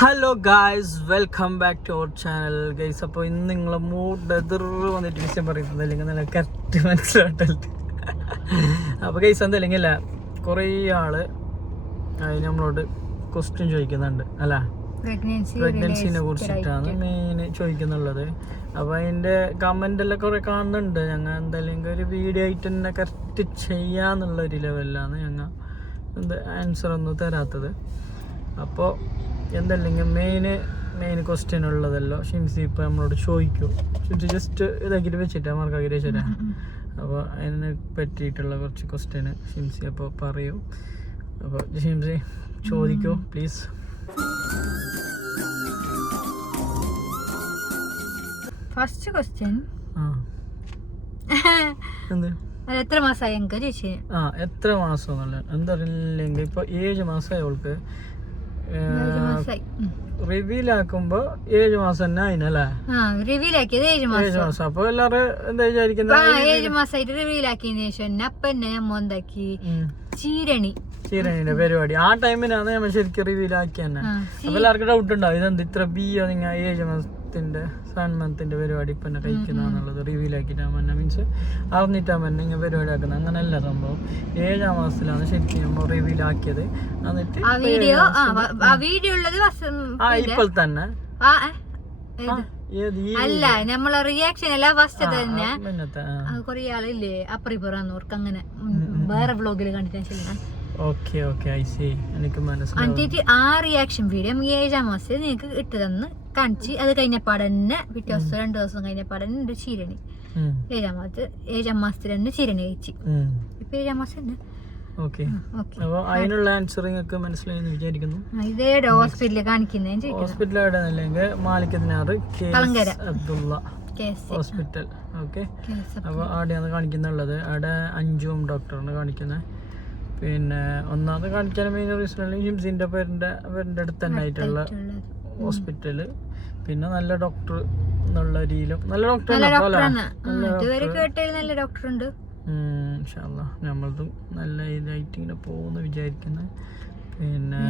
Hello guys, welcome back to our channel guys. അപ്പോൾ ഇന്ന് നിങ്ങളെ മൂഡ് എതിർ വന്നിട്ട് വിഷയം പറയുന്നത് അല്ലെങ്കിൽ നല്ല കറക്റ്റ് മനസ്സിലാട്ടത്. അപ്പോൾ ഗൈസ് എന്തല്ലെങ്കിൽ അല്ല, കുറേ ആള് നമ്മളോട് ക്വസ്റ്റ്യൻ ചോദിക്കുന്നുണ്ട് അല്ല, പ്രഗ്നൻസിനെ കുറിച്ചിട്ടാണ് മെയിൻ ചോദിക്കുന്നുള്ളത്. അപ്പോൾ അതിൻ്റെ കമൻ്റ് എല്ലാം കുറേ കാണുന്നുണ്ട്. ഞങ്ങൾ എന്തായാലും ഒരു വീഡിയോ ആയിട്ട് തന്നെ കറക്റ്റ് ചെയ്യാന്നുള്ളൊരു ലെവലിലാണ് ഞങ്ങൾ ആൻസർ ഒന്നും തരാത്തത്. അപ്പോൾ എന്തല്ലെങ്കിൽ മെയിൻ ക്വസ്റ്റ്യൻ ഉള്ളതല്ലോ ഷിംസി ഇപ്പോൾ നമ്മളോട് ചോദിക്കും. ഷിംസി ജസ്റ്റ് ഇതാക്കിയിട്ട് വെച്ചിട്ട് മാർക്കാക്കി വെച്ചിട്ടാ. അപ്പോൾ അതിനെ പറ്റിയിട്ടുള്ള കുറച്ച് ക്വസ്റ്റ്യന് ഷിംസി അപ്പോൾ പറയൂ. അപ്പോൾ ഷിംസി ചോദിക്കൂ പ്ലീസ്. ഫസ്റ്റ് ക്വസ്റ്റ്യൻ, എന്ത് എത്ര മാസമായി എനിക്ക് ചേച്ചി? എത്ര മാസം എന്നല്ല, എന്താ പറയുന്നില്ലെങ്കിൽ ഇപ്പോൾ 7 മാസമായി അവൾക്ക്. റിവീൽ ആക്കുമ്പോ 7 മാസം തന്നെ ആയിനല്ലേ? റിവീൽ ആക്കിയത് 7 മാസം. അപ്പൊ എല്ലാരും എന്താ വിചാരിക്കുന്നത്? 7 മാസമായിട്ട് റിവീൽ ആക്കിയതിനു ശേഷം അപ്പൊ തന്നെ നമ്മ എന്താക്കി ചീരണിന്റെ പരിപാടി ആ ടൈമിനാണ് നമ്മൾ ശരിക്കും റിവീൽ ആക്കി തന്നെ. അപ്പൊ എല്ലാവർക്കും ഡൗട്ട് ഉണ്ടാവും, ഇതെന്ത് ഇത്ര ബിയോ നിങ്ങൾ 7 മാസത്തിന്റെ 7 മന്തിന്റെ പരിപാടി ഇപ്പൊ തന്നെ കഴിക്കുന്നുള്ളത് റിവീൽ ആക്കിട്ടാ മീൻസ് അറിഞ്ഞിട്ടാ നിങ്ങൾ പരിപാടി ആക്കുന്നത്. അങ്ങനെയല്ല സംഭവം. 7 മാസത്തിലാണ് ശരിക്കും നമ്മൾ റിവീൽ ആക്കിയത്. എന്നിട്ട് ഇപ്പോൾ തന്നെ അല്ല, നമ്മളെ റിയാക്ഷൻ അല്ല ഫസ്റ്റ് തന്നെ. കൊറേ ആളില്ലേ അപ്പറിപ്പുറന്നവർക്ക് അങ്ങനെ വേറെ വ്ളോഗിൽ കണ്ടിട്ട് എന്നിട്ട് ആ റിയാക്ഷൻ വീഡിയോ 7 മാസത്തിൽ നിനക്ക് ഇട്ട് തന്ന് കാണിച്ച് അത് കഴിഞ്ഞപ്പാടന്നെ പിറ്റേ ദിവസം 2 ദിവസം കഴിഞ്ഞപ്പാടന്നെ ഒരു ചീരണി 7 മാസത്തിൽ തന്നെ ചീരണി കഴിച്ച്. ഇപ്പൊ 7 മാസം തന്നെ. അതിനുള്ള ആൻസർ നിങ്ങൾക്ക് മനസ്സിലായെന്ന് വിചാരിക്കുന്നു. ഇതേ ഹോസ്പിറ്റലിൽ കാണിക്കുന്നേ. ഹോസ്പിറ്റൽ എവിടെയല്ലെങ്കിൽ മാലിക്കത്തിനാറ് അബ്ദുള്ള ഹോസ്പിറ്റൽ. ഓക്കെ, അപ്പോൾ അവിടെയാണ് കാണിക്കുന്നുള്ളത്. അവിടെ 5 ഡോക്ടറാണ് കാണിക്കുന്നത്. പിന്നെ ഒന്നാമത് കാണിക്കാൻ മെയിൻ റീസൺ അല്ലെങ്കിൽ ഹിംസിന്റെ പേരിന്റെ അടുത്ത് തന്നെ ആയിട്ടുള്ള ഹോസ്പിറ്റല്. പിന്നെ നല്ല ഡോക്ടർ എന്നുള്ള രീതിയിലും നല്ല ഡോക്ടർ ഉണ്ട്. നമ്മളതും നല്ല ഇതായിട്ട് ഇങ്ങനെ പോകുന്നു വിചാരിക്കുന്നത്. പിന്നെ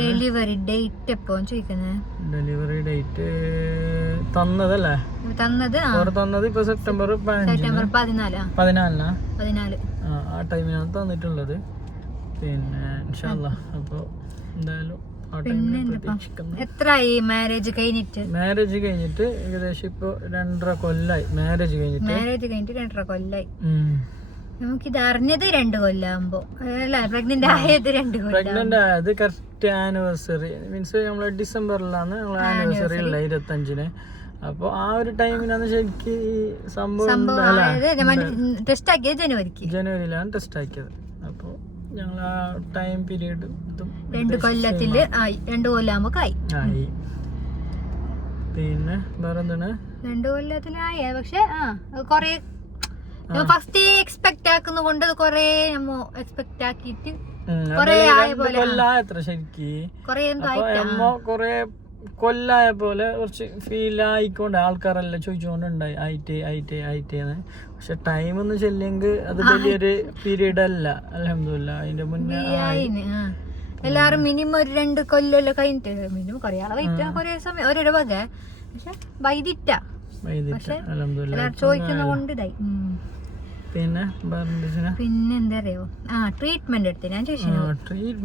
ഡെലിവറി ഡേറ്റ് എപ്പോ ചോദിക്കുന്നത്? ഡെലിവറി ഡേറ്റ് തന്നതല്ലേ? തന്നത് ഇപ്പൊ സെപ്റ്റംബർ 14 ആ ടൈമിനാണ് തന്നിട്ടുള്ളത്. പിന്നെ ഇൻഷാല്ലാ അപ്പോൾ എന്തായാലും എത്രയായി മാരേജ് കഴിഞ്ഞിട്ട്? ഏകദേശം ഇപ്പൊ 2.5 കൊല്ലായി. മാരേജ് കഴിഞ്ഞിട്ട് 2.5 കൊല്ലായി. നമുക്കിത് അറിഞ്ഞത് 2 കൊല്ലാകുമ്പോ അല്ല, പ്രഗ്നന്റ് ആയത് 2 കൊല്ലം. പ്രഗ്നന്റ് ആയത് കറക്റ്റ് ആനിവേഴ്സറി മീൻസ് നമ്മള് ഡിസംബറിലാണ് നമ്മളെ ആനിവേഴ്സറി ഉള്ള 25-ന്. അപ്പൊ ആ ഒരു ടൈമിനാണ് ശരിക്കും ഈ സംഭവം ടെസ്റ്റ് ആക്കിയത്. ജനുവരിയിലാണ് ടെസ്റ്റ് ആക്കിയത്. അപ്പൊ ഞങ്ങൾ ആ ടൈം പീരീഡ് 2 കൊല്ലത്തില് 2 കൊല്ലാകുമ്പോ ആയി. പിന്നെ വേറെന്താണ് 2 കൊല്ലത്തിലായ. പക്ഷെ കൊറേ ഫസ്റ്റ് എക്സ്പെക്ട് ആക്കുന്ന കൊണ്ട് കൊറേ നമ്മ എക്സ്പെക്ട് ആക്കിട്ട് കൊറേ കൊല്ലായ പോലെ കുറച്ച് ഫീൽ ആയിക്കൊണ്ട് ആൾക്കാരെല്ലാം ചോദിച്ചുകൊണ്ടുണ്ടായി ആയിട്ടേന്ന്. പക്ഷെ ടൈം ഒന്ന് ചെല്ലെങ്കിൽ അത് വലിയൊരു പീരീഡ് അല്ല. അൽഹംദുലില്ലാ അതിന്റെ മുന്നേ എല്ലാരും മിനിമം ഒരു 2 കൊല്ലം കഴിഞ്ഞിട്ട് മിനിമം കൊറേ ആളെ വെയിറ്റ് കൊറേ സമയം ഓരോരോ വക. പക്ഷെ വൈദിട്ട ചോദിക്കുന്ന കൊണ്ട് ഇതായി. പിന്നെ എന്താ അറിയോ, ട്രീറ്റ്മെന്റ് എടുത്ത് ഞാൻ ചോദിച്ചു.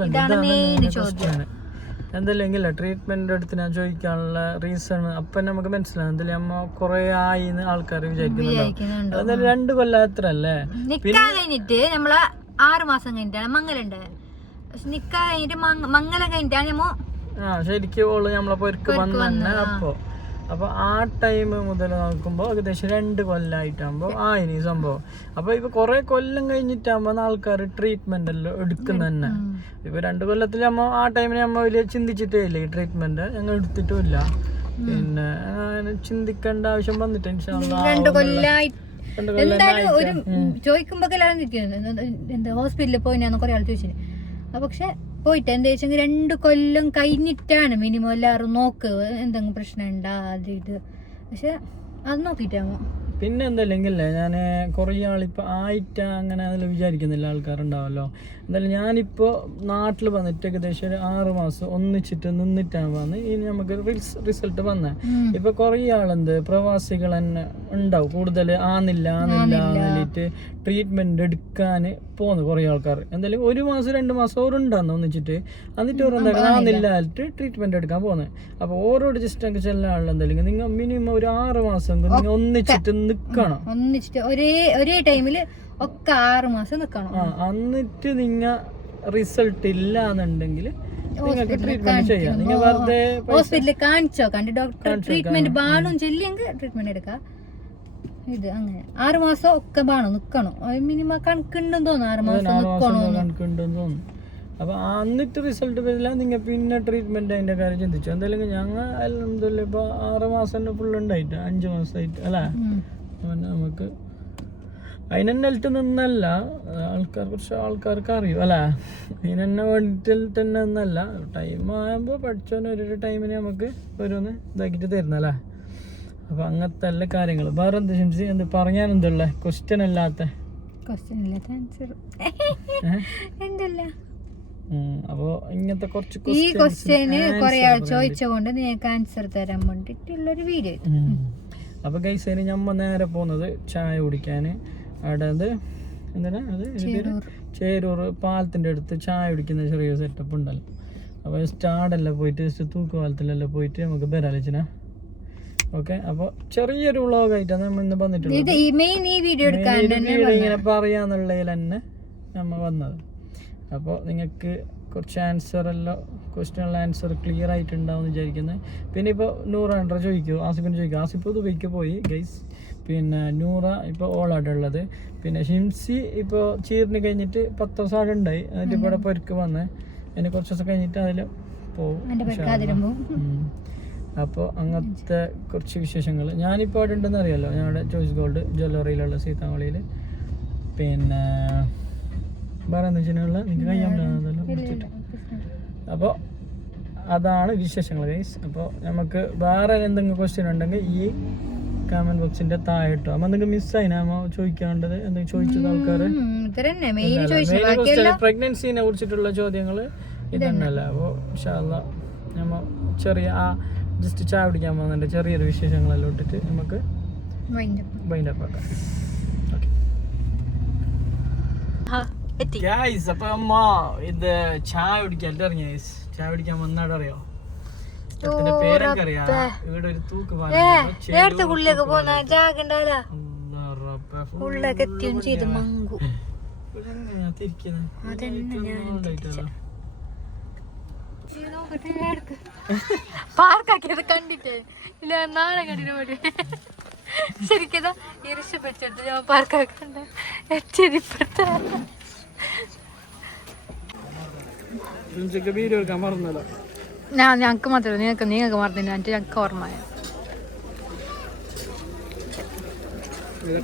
ഇതാണ് മെയിൻ ചോദ്യം. എന്തെങ്കിലും ട്രീറ്റ്മെന്റ് എടുത്ത് ഞാൻ ചോദിക്കാനുള്ള റീസൺ അപ്പൊ നമുക്ക് മനസ്സിലാവും. എന്തായാലും നമ്മ കൊറേ ആയിന്ന് ആൾക്കാർ വിചാരിക്കുന്നുണ്ടോ. എന്തായാലും 2 കൊല്ലം എത്ര അല്ലേ? നിക്കാ കഴിഞ്ഞിട്ട് നമ്മള് 6 മാസം കഴിഞ്ഞിട്ടാണ് മംഗലുണ്ട്. നിക്കാ കഴിഞ്ഞിട്ട് മംഗലം കഴിഞ്ഞിട്ടാണ് നമ്മ ശരിക്കും ഓള് നമ്മളെ പൊരുക്ക് വന്നെ. അപ്പൊ ആ ടൈം മുതൽ നോക്കുമ്പോ ഏകദേശം 2 കൊല്ലായിട്ടാകുമ്പോ ആയിനി സംഭവം. അപ്പൊ ഇപ്പൊ കൊറേ കൊല്ലം കഴിഞ്ഞിട്ടാകുമ്പോ ആൾക്കാർ ട്രീറ്റ്മെന്റ് എല്ലാം എടുക്കുന്ന തന്നെ. ഇപ്പൊ 2 കൊല്ലത്തിൽ നമ്മ ആ ടൈമിന് നമ്മ വലിയ ചിന്തിച്ചിട്ടേ ഇല്ല ഈ ട്രീറ്റ്മെന്റ്, ഞങ്ങൾ എടുത്തിട്ടുമില്ല. പിന്നെ ചിന്തിക്കേണ്ട ആവശ്യം വന്നിട്ട് 2 കൊല്ലായി ഒരു ചോദിക്കുമ്പോ എന്താ ഹോസ്പിറ്റലിൽ പോയിനാന്ന് കൊറേ ആൾ ചോദിച്ചു. പക്ഷെ പോയിട്ട് എന്താ വെച്ചെങ്കിൽ 2 കൊല്ലം കഴിഞ്ഞിട്ടാണ് മിനിമം എല്ലാവരും നോക്ക് എന്തെങ്കിലും പ്രശ്നം ഉണ്ടാ അത് ഇത്. പക്ഷെ അത് നോക്കിട്ടാമോ. പിന്നെ എന്തല്ലെങ്കിൽ ഞാൻ കുറേ ആളിപ്പോൾ ആയിട്ട് അങ്ങനെ അതിൽ വിചാരിക്കുന്നില്ല ആൾക്കാരുണ്ടാവല്ലോ. എന്തായാലും ഞാനിപ്പോൾ നാട്ടിൽ വന്നിട്ട് ഏകദേശം ഒരു 6 മാസം ഒന്നിച്ചിട്ട് നിന്നിട്ടാണ് വന്ന് ഇനി നമുക്ക് റിസൾട്ട് വന്നേ. ഇപ്പൊ കുറേ ആളെന്ത് പ്രവാസികൾ തന്നെ ഉണ്ടാവും കൂടുതൽ ആന്നിട്ട് ട്രീറ്റ്മെന്റ് എടുക്കാൻ പോകുന്നു കുറേ ആൾക്കാർ. എന്തായാലും 1 മാസം 2 മാസം ഓരുണ്ടാന്ന് ഒന്നിച്ചിട്ട് എന്നിട്ട് ആന്നില്ലായിട്ട് ട്രീറ്റ്മെന്റ് എടുക്കാൻ പോകുന്നത്. അപ്പൊ ഓരോട് ജസ്റ്റ് അങ്ങ് ചെല്ലാൻ ആളുണ്ടെങ്കിൽ നിങ്ങൾ മിനിമം ഒരു 6 മാസം നിങ്ങൾ ഒന്നിച്ചിട്ട് നിക്കണം. ഒരേ ടൈമില് ഒക്കെ 6 മാസം നിക്കണം. എന്നിട്ട് നിങ്ങ റിസൾട്ട് ഇല്ല എന്നുണ്ടെങ്കിൽ നിങ്ങൾക്ക് ട്രീറ്റ്മെന്റ് ചെയ്യാം. നിങ്ങൾ വെറുതെ ഹോസ്പിറ്റലിൽ കാണിച്ചോ കണ്ട് ഡോക്ടർ ട്രീറ്റ്മെന്റ് ബാണും ചെല്ലിയെങ്കിൽ ട്രീറ്റ്മെന്റ് എടുക്കാം. ഇത് അങ്ങനെ 6 മാസം ഒക്കെ ബാണോ നിക്കണം. മിനിമം കണക്കുണ്ടെന്ന് തോന്നുന്നു 6 മാസം കണക്കുണ്ടെന്ന് തോന്നുന്നു. അപ്പൊ എന്നിട്ട് റിസൾട്ട് വരില്ല നിങ്ങൾ പിന്നെ ട്രീറ്റ്മെന്റ് അതിന്റെ കാര്യം ചിന്തിച്ചു. എന്തായാലും ഞങ്ങൾ അൽഹംദുലില്ലാ ഇപ്പൊ 6 മാസം ഫുൾ ഉണ്ടായിട്ട് 5 മാസമായിട്ട് അല്ലേ നമുക്ക് അതിനെന്നൽട്ട് നിന്നല്ല കുറച്ച് ആൾക്കാർക്ക് അറിയും അല്ലേ, അതിനെന്നെ വേണ്ടിട്ട് തന്നെ നിന്നല്ല. ടൈം ആകുമ്പോൾ പഠിച്ചോന്ന് ഒരു ടൈമിന് നമുക്ക് ഓരോന്ന് ഇതാക്കിയിട്ട് തരുന്നല്ലേ. അപ്പൊ അങ്ങനത്തെ എല്ലാ കാര്യങ്ങൾ. വേറെ എന്താ ഷിംസി എന്ത് പറയാനെന്തല്ലേ ക്വസ്റ്റ്യൻ അല്ലാത്ത അപ്പൊ ഇങ്ങനത്തെ കുറച്ച് ഈ ക്വസ്റ്റ്യന് കുറെ ആൾ ചോദിച്ചുകൊണ്ട് നിങ്ങൾക്ക് ആൻസർ തരാൻ വേണ്ടിട്ടുള്ളൊരു വീഡിയോ. അപ്പൊ ഗൈസ് അതിന് ഞമ്മ നേരെ പോകുന്നത് ചായ കുടിക്കാന്. അവിടെ എന്താണ് അത് ചേരൂർ പാലത്തിന്റെ അടുത്ത് ചായ കുടിക്കുന്ന ചെറിയ സെറ്റപ്പ് ഉണ്ടല്ലോ. അപ്പൊ സ്റ്റാർഡെല്ലാം പോയിട്ട് ജസ്റ്റ് തൂക്കുപാലത്തിലെല്ലാം പോയിട്ട് നമുക്ക് വരാലോചന. ഓക്കെ, അപ്പൊ ചെറിയൊരു വ്ളോഗായിട്ടാണ് നമ്മൾ ഇന്ന് വന്നിട്ടുള്ളത്. ഇങ്ങനെ പറയാന്നുള്ളതിൽ തന്നെ നമ്മ വന്നത്. അപ്പോൾ നിങ്ങൾക്ക് കുറച്ച് ക്വസ്റ്റ്യനുള്ള ആൻസർ ക്ലിയർ ആയിട്ടുണ്ടാവും വിചാരിക്കുന്നത്. പിന്നെ ഇപ്പോൾ നൂറാണ്ടർ ചോദിക്കുമോ, ആസിഫിന് ചോദിക്കും. ആസിഫ് ദുബൈക്ക് പോയി ഗൈസ്. പിന്നെ നൂറ ഇപ്പോൾ ഓളാടുള്ളത്. പിന്നെ ഷിംസി ഇപ്പോൾ ചീറിന് കഴിഞ്ഞിട്ട് 10 ദിവസം അവിടെ ഉണ്ടായി. എന്നിട്ട് ഇവിടെ പൊരുക്ക് വന്ന് ഇനി കുറച്ച് ദിവസം കഴിഞ്ഞിട്ട് അതിൽ പോകും. അപ്പോൾ അങ്ങനത്തെ കുറച്ച് വിശേഷങ്ങൾ. ഞാനിപ്പോൾ അവിടെ ഉണ്ടെന്ന് അറിയാമല്ലോ, ഞങ്ങളുടെ ചോയ്സ് ഗോൾഡ് ജ്വല്ലറിയിലുള്ള സീതാമളിയിൽ. പിന്നെ വേറെ എന്താ വെച്ചാൽ എനിക്ക് കയ്യാണ്ടല്ലോ വിളിച്ചിട്ട്. അപ്പോൾ അതാണ് വിശേഷങ്ങൾ ഗൈസ്. അപ്പോൾ നമുക്ക് വേറെ എന്തെങ്കിലും ക്വസ്റ്റ്യൻ ഉണ്ടെങ്കിൽ ഈ കമന്റ് ബോക്സിന്റെ താഴെ ഇട്ടോ. അമ്മ എന്തെങ്കിലും മിസ്സായിനാമോ ചോദിക്കാണ്ടത് എന്തെങ്കിലും ചോദിച്ചത് ആൾക്കാർ പ്രഗ്നൻസിനെ കുറിച്ചിട്ടുള്ള ചോദ്യങ്ങൾ ഇതന്നല്ല. അപ്പോൾ ഇൻഷാ അല്ലാഹ് നമ്മ ചെറിയ ജസ്റ്റ് ചായ കുടിക്കാൻ പോകുന്നുണ്ട്. ചെറിയൊരു വിശേഷങ്ങളെല്ലാം ഇട്ടിട്ട് നമുക്ക് വൈൻഡപ്പ് ആക്കാം. ഗൈസ് അപ്പൊ അമ്മ ഇത് ചായ കുടിക്കാൻ ഇറങ്ങി. ചായ കുടിക്കാൻ വന്നാട് അറിയോ പേരൊക്കെ അറിയാം. ഇവിടെ ഒരു തൂക്ക് പാർക്കാക്കിയത് കണ്ടിട്ട് ഇല്ല നാളെ കണ്ടിട്ട് പോയി ശരിക്കതാ ഇരശപ്പെടുത്തെടുത്ത് ഞാൻ പാർക്കാക്കണ്ട എത്തിയതിപ്പുറത്തെ വീഡിയോ എടുക്കാൻ മറന്നല്ലോ. ഞങ്ങക്ക് മാത്രമല്ല നിങ്ങൾക്ക് മറന്നില്ല. ഞങ്ങൾക്ക് ഓർമ്മയ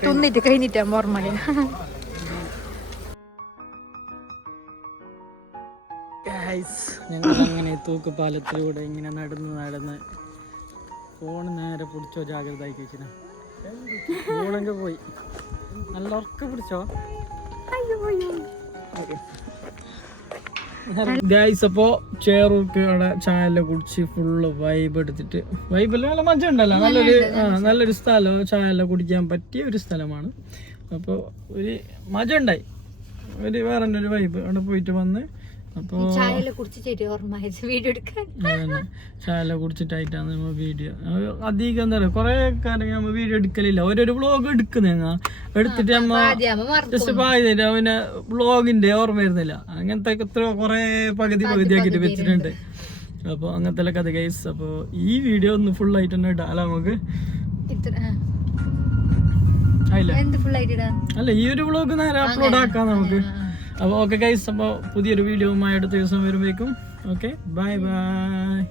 തിന്നിട്ട് കഴിഞ്ഞിട്ടാ ഓർമ്മ. ഞങ്ങൾ അങ്ങനെ തൂക്കുപാലത്തിലൂടെ ഇങ്ങനെ നടന്ന് ഫോണ് നേരെ പിടിച്ചോ, ജാഗ്രത ആയി കഴിച്ചിന ഫോണൊക്കെ പോയി. നല്ല ഉറക്കെ പിടിച്ചോ ഗൈസ്. അപ്പോ ചേറൂർക്ക് അവിടെ ചായ എല്ലാം കുടിച്ച് ഫുള്ള് വൈബ് എടുത്തിട്ട് വൈബെല്ലാം നല്ല മജ ഉണ്ടല്ലോ. നല്ലൊരു സ്ഥലം, ചായ എല്ലാം കുടിക്കാൻ പറ്റിയ ഒരു സ്ഥലമാണ്. അപ്പോൾ ഒരു മജ ഉണ്ടായി, ഒരു വേറെ ഒരു വൈബ്. അവിടെ പോയിട്ട് വന്ന് അപ്പോൾ ചായ കുടിച്ചിട്ടായിട്ടാണ് നമ്മൾ വീഡിയോ അധികം എന്താ പറയുക കുറേ കാര്യം നമ്മൾ വീഡിയോ എടുക്കലില്ല. ഓരോരോ വ്ളോഗ് എടുക്കുന്ന എടുത്തിട്ട് നമ്മ ജസ്റ്റ് പായതിട്ട് പിന്നെ വ്ളോഗിന്റെ ഓർമ്മ വരുന്നില്ല. അങ്ങനത്തെ എത്രയോ കുറേ പകുതി ആക്കിയിട്ട് വെച്ചിട്ടുണ്ട്. അപ്പോൾ അങ്ങനത്തെ കഥ ഗൈസ്. അപ്പോൾ ഈ വീഡിയോ ഒന്ന് ഫുൾ ആയിട്ട് തന്നെ ഇടാം അല്ല നമുക്ക്. അല്ല ഈ ഒരു വ്ളോഗ് നേരെ അപ്ലോഡ് ആക്കാം നമുക്ക്. അപ്പോൾ ഓക്കെ ഗൈസ്. അപ്പോൾ പുതിയൊരു വീഡിയോയുമായി അടുത്ത ദിവസം വരുമ്പോഴേക്കും ഓക്കെ ബൈ ബൈ.